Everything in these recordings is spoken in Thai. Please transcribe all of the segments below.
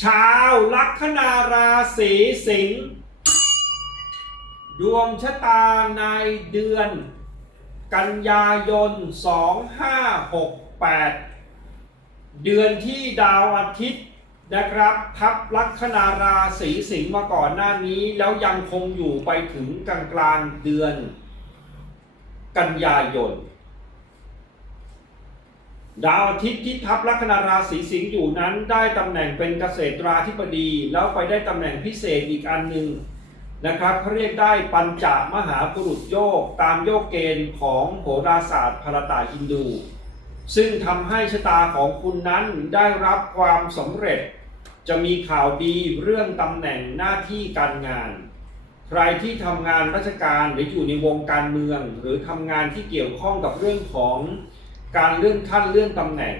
ชาวลัคนาราศีสิงห์ดวงชะตาในเดือน กันยายน 2568 เดือนที่ดาวอาทิตย์นะครับทับลัคนาราศีสิงห์มาก่อนหน้านี้ แล้วยังคงอยู่ไปถึงกลางกลางเดือน กันยายน ดาวอาทิตย์ที่ทับลัคนาราศีสิงห์อยู่นั้นได้ตำแหน่งเป็นเกษตราธิบดี แล้วไปได้ตำแหน่งพิเศษอีกอันหนึ่งนะครับเขาเรียกได้ปัญจมหาบุรุษโยกตามโยกเกณฑ์ของโหราศาสตร์พรตาฮินดู ซึ่งทำให้ชะตาของคุณนั้นได้รับความสำเร็จ จะมีข่าวดีเรื่องตำแหน่งหน้าที่การงาน ใครที่ทำงานราชการหรืออยู่ในวงการเมือง หรือทำงานที่เกี่ยวข้องกับเรื่องของ การเลื่อนขั้นเลื่อนตำแหน่ง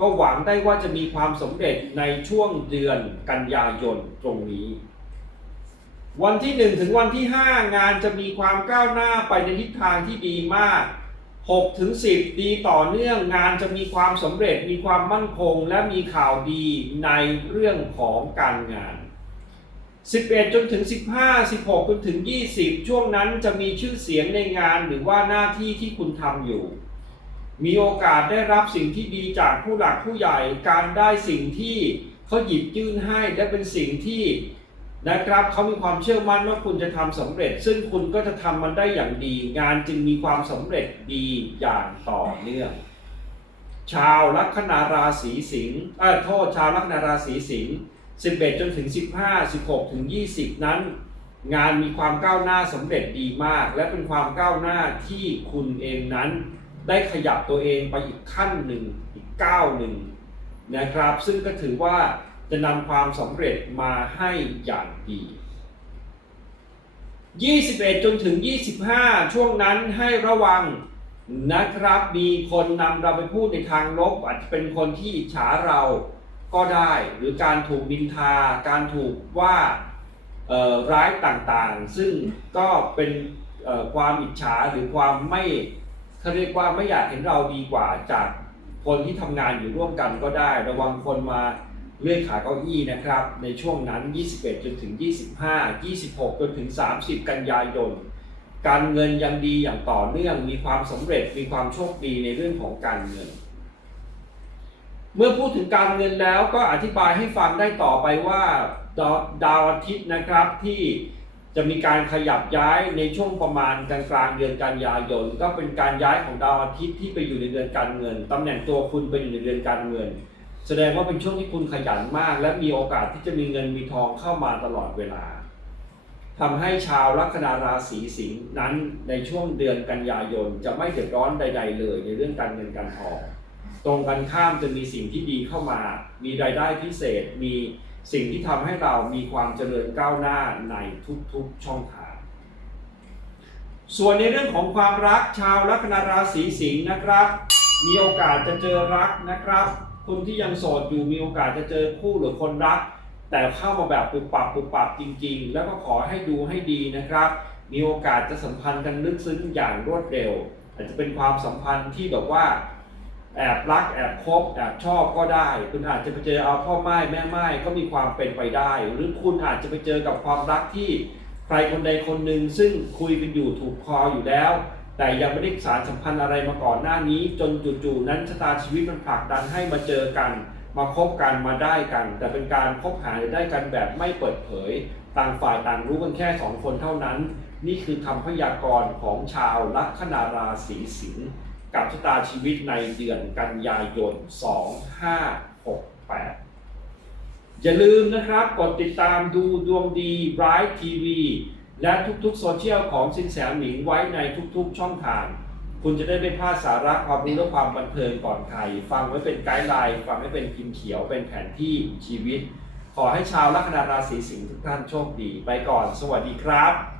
ก็หวังได้ว่าจะมีความสำเร็จในช่วงเดือนกันยายนตรงนี้ วันที่ 1 ถึงวันที่ 5 งานจะมีความก้าวหน้าไปในทิศทางที่ดีมาก6ถึง10 ดีต่อเนื่องงานจะมีความสำเร็จมีความมั่นคงและมีข่าวดีในเรื่องของการงาน 11 จนถึง 15 16 จนถึง 20 ช่วงนั้นจะมีชื่อเสียงในงานหรือว่าหน้าที่ที่คุณทำอยู่ มีโอกาสได้รับสิ่งที่ดีจากผู้หลักผู้ใหญ่ การได้สิ่งที่เขาหยิบยื่นให้และเป็นสิ่งที่นะครับเขามีความเชื่อมั่นว่าคุณจะทำสำเร็จ ซึ่งคุณก็จะทำมันได้อย่างดี งานจึงมีความสำเร็จดีอย่างต่อเนื่องชาวลัคนาราศีสิงห์เออโทษชาวลัคนาราศีสิงห์11 จนถึง 15 16 ถึง 20 นั้น งานมีความก้าวหน้าสำเร็จดีมาก และเป็นความก้าวหน้าที่คุณเองนั้น ได้ขยับตัวเองไปอีกขั้นหนึ่งอีกก้าวหนึ่งนะครับ ซึ่งก็ถือว่าจะนำความสำเร็จมาให้อย่างดี 21 จนถึง 25 ช่วงนั้นให้ระวังนะครับ มีคนนำเราไปพูดในทางลบอาจจะเป็นคนที่อิจฉาเราก็ได้ หรือการถูกบินทา การถูกว่าร้ายต่างๆ ซึ่งก็เป็นความอิจฉาหรือความไม่ เขาเรียกว่าไม่อยากเห็นเราดีกว่าจากคนที่ทำงานอยู่ร่วมกันก็ได้ ระวังคนมาเลื่อยขาเก้าอี้นะครับ ในช่วงนั้น 21 จนถึง 25 26 จนถึง 30 กันยายน การเงินยังดีอย่างต่อเนื่อง มีความสำเร็จ มีความโชคดีในเรื่องของการเงิน เมื่อพูดถึงการเงินแล้วก็อธิบายให้ฟังได้ต่อไปว่าดาวดาวอาทิตย์นะครับที่ จะมีการขยับย้ายในช่วงประมาณกลางกลางเดือนกันยายน ก็เป็นการย้ายของดาวอาทิตย์ที่ไปอยู่ในเดือนการเงินตำแหน่งตัวคุณไปอยู่ในเดือนการเงิน แสดงว่าเป็นช่วงที่คุณขยันมาก และมีโอกาสที่จะมีเงินมีทองเข้ามาตลอดเวลาทำให้ชาวลัคนาราศีสิงห์นั้นในช่วงเดือนกันยายนจะไม่เดือดร้อนใด ๆ เลย ในเรื่องการเงินการทอง ตรงกันข้ามจะมีสิ่งที่ดีเข้ามา มีรายได้พิเศษมี สิ่งที่ทำให้เรามีความเจริญก้าวหน้าในทุกๆช่องทาง ส่วนในเรื่องของความรักชาวลัคนาราศีสิงห์นะครับ มีโอกาสจะเจอรักนะครับคุณที่ยังโสดอยู่มีโอกาสจะเจอคู่หรือคนรัก แต่เข้ามาแบบปุบปับปุบปับจริง ๆ แล้วก็ขอให้ดูให้ดีนะครับ มีโอกาสจะสัมพันธ์กันลึกซึ้งอย่างรวดเร็ว อาจจะเป็นความสัมพันธ์ที่แบบว่า แอบรักแอบคบแอบชอบก็ได้ คุณอาจจะไปเจอเอาพ่อไม้แม่ไม้ก็มีความเป็นไปได้ หรือคุณอาจจะไปเจอกับความรักที่ใครคนใดคนหนึ่งซึ่งคุยกันอยู่ถูกคออยู่แล้ว แต่ยังไม่ได้สารสัมพันธ์อะไรมาก่อนหน้านี้ จนจู่ๆนั้นชะตาชีวิตมันผลักดันให้มาเจอกัน มาคบกันมาได้กัน แต่เป็นการคบหาหรือได้กันแบบไม่เปิดเผย ต่างฝ่ายต่างรู้กันแค่สองคนเท่านั้น นี่คือคำพยากรณ์ของชาวลัคนาราศีสิงห์ กับชะตาชีวิตในเดือนกันยายน 2568 อย่าลืมนะครับกดติดตามดูดวงดี Bright TV และทุกๆ โซเชียลของสินแสหมิงไว้ในทุกๆ ช่องทาง คุณจะได้ไม่พลาดสาระความรู้และความบันเทิงก่อนใคร ฟังไว้เป็นไกด์ไลน์ฟังไว้เป็นพิมพ์เขียวเป็นแผนที่ชีวิต ขอให้ชาวลัคนาราศีสิงห์ทุกท่านโชคดี ไปก่อน สวัสดีครับ